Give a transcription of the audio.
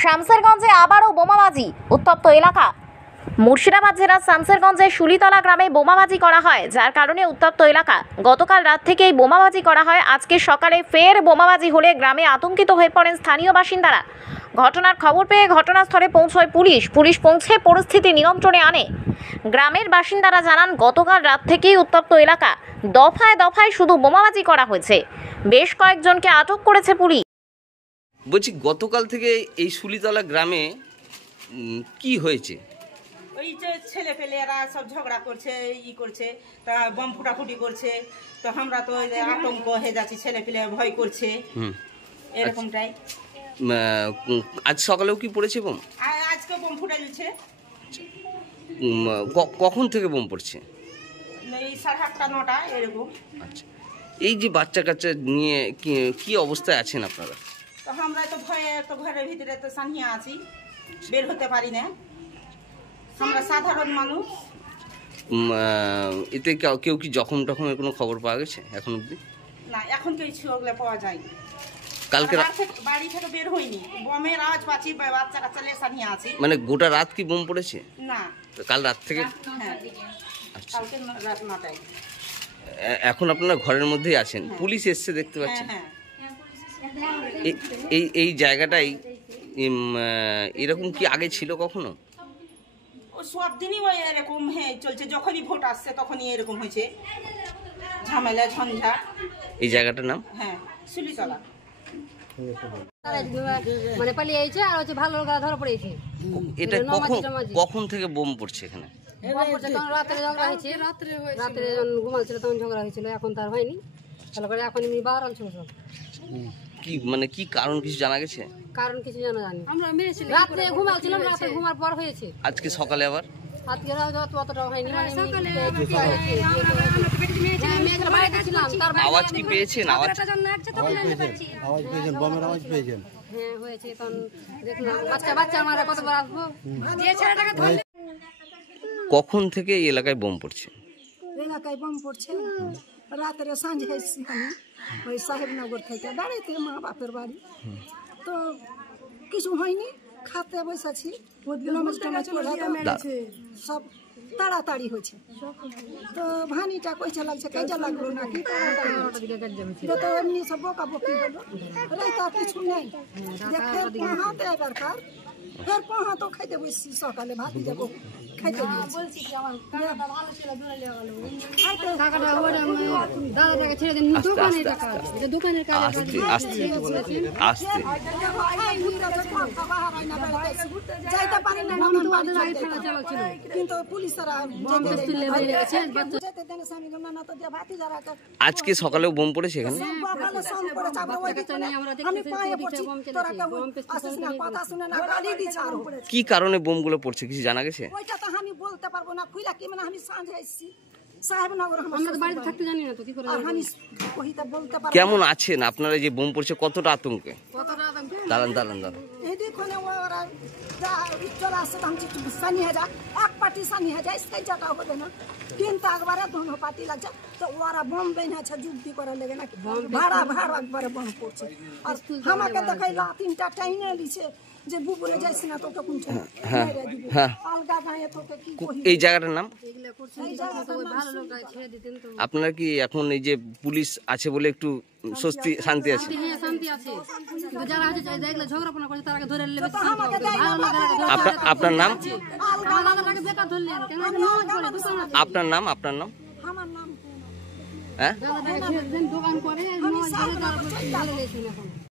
শামসেরগঞ্জে আবারও বোমাবাজি, উত্তপ্ত এলাকা। মুর্শিদাবাদ জেলার শামসেরগঞ্জে শুলিতলা গ্রামে বোমাবাজি করা হয়, যার কারণে উত্তপ্ত এলাকা। গতকাল রাত থেকেই বোমাবাজি করা হয়। আজকে সকালে ফের বোমাবাজি হলে গ্রামে আতঙ্কিত হয়ে পড়েন স্থানীয় বাসিন্দারা। ঘটনার খবর পেয়ে ঘটনাস্থলে পৌঁছয় পুলিশ পৌঁছে পরিস্থিতি নিয়ন্ত্রণে আনে। গ্রামের বাসিন্দারা জানান, গতকাল রাত থেকেই উত্তপ্ত এলাকা। দফায় দফায় শুধু বোমাবাজি করা হয়েছে। বেশ কয়েকজনকে আটক করেছে পুলিশ। বলছি, গতকাল থেকে এই শুলিতলা গ্রামে কি হয়েছে? ওই যে ছেলে পেলেরা সব ঝগড়া করছে, করছে, তা বম ফুটাফুটি করছে। তো আমরা তো আতঙ্ক হয়ে যাচ্ছি, ছেলে পেলে ভয় করছে, এরকমটাই। আজ সকালেও কি পড়েছে বোম? আজকে বোম ফুটে যাচ্ছে। কখন থেকে বোম পড়ছে? এই 8:30 9টা এরকম। আচ্ছা, এই যে বাচ্চা কাচ্চা নিয়ে কি অবস্থায় আছেন আপনারা? তো আমরা তো ভয়ে তো ঘরের ভিতরে তো সানিয়া আছি, বের হতে পারি না। আমরা সাধারণ মানুষ। এতে কেউ কি জখম টখমের কোনো খবর পাওয়া গেছে এখন অবধি? না, এখন কিছু ওগুলো পাওয়া যায়নি। কালকে বাড়ি থেকে বের হইনি, বোমের আওয়াজ পাচ্ছি, বাচ্চা কাচ্চা সানিয়া আছি। মানে গোটা রাত কি বোম পড়েছে? না, কাল রাত থেকে। হ্যাঁ, আচ্ছা, কালকে রাত 9টায়। এখন আপনারা ঘরের মধ্যেই আছেন, পুলিশ এসছে দেখতে পাচ্ছেন। এই জায়গাটাই এরকম কি আগে ছিল কখনো? ও সব দিনই ওই এরকম চলছে, যখনই ভোট আসছে তখনই এরকম হয়েছে, ঝামেলা ঝঞ্ঝাট। এই জায়গাটার নাম শুলিতলা। মানে পালিয়ে আইছে আর হচ্ছে ভালো লোক ধরা পড়েছে। এটা কখন থেকে বোম পড়ছে এখানে? রাত্রে ঝগড়া হয়েছে, রাত্রে যখন ঘুমাচ্ছিল তখন ঝগড়া হয়েছিল। এখন তার হয়নি, তাহলে করে এখন এমনি বার আনছিল সব। কি মানে কি কারণ কিছু জানা গেছে? কারণ কিছু জানা জানি, রাত্রে ঘুমাচ্ছিলাম, রাত্রে ঘুমার পর হয়েছে। আজকে সকালে আবার আজকে অতটা হয়নি। আওয়াজ কি পেয়েছেন? আওয়াজ পেয়েছেন, বোমের আওয়াজ পেয়েছেন? হ্যাঁ হয়েছে, তখন দেখলাম বাচ্চা আমরা কতবার আসবো। কখন থেকে এই এলাকায় বোম পড়ছে? এলাকায় বোম পড়ছে রাতের সাঁঝে এসেছি আমি ওই সাহেবনগর থেকে, দাঁড়াইতে মা বাপের বাড়ি। তো কিছু হয়নি, খাতে বসেছি, সব তাড়াতাড়ি হয়েছে। তো ভানিটা কইছে লাগছে কাজে লাগলো নাকি, তো এমনি সব বকাবকি হলো, রাইতে আর কিছু নেই। পোহাতে এবারকার ফের পোহা তো খাইতে বসছি, সকালে ভাত যাবো খাইতে বলছি। কিন্তু পুলিশরা আজকে সকালেও বোম পড়েছে এখানে? কি কারণে বোমগুলো পড়ছে কিছু জানা গেছে? ওইটা তো আমি বলতে পারবো না, খুইলা কি মানে আমি সাঁঝে এসেছি। কেমন আছেন আপনারা? যে বোম পড়ছে কতটা আতঙ্কে? দাঁড়ান। এক পার্টি সানি হয়ে যায়, যেটা হবে না, কিন্তু একবারে দোনো পার্টি লাগছে। তো ওরা বোম বেঁধেছে যুক্তি করে লেগে নাকি ভাড়া একবারে বোম পড়ছে। আর আমাকে দেখাই 3টা টাইনে লিছে যে বুবুরে যাইছি না, তোকে কোন আলগা গায়ে তোকে কি কই। এই জায়গাটার নাম? আপনারা কি এখন এই যে পুলিশ আছে বলে একটু স্বস্তি শান্তি আছে? আপনার নাম? আপনার নাম? হ্যাঁ।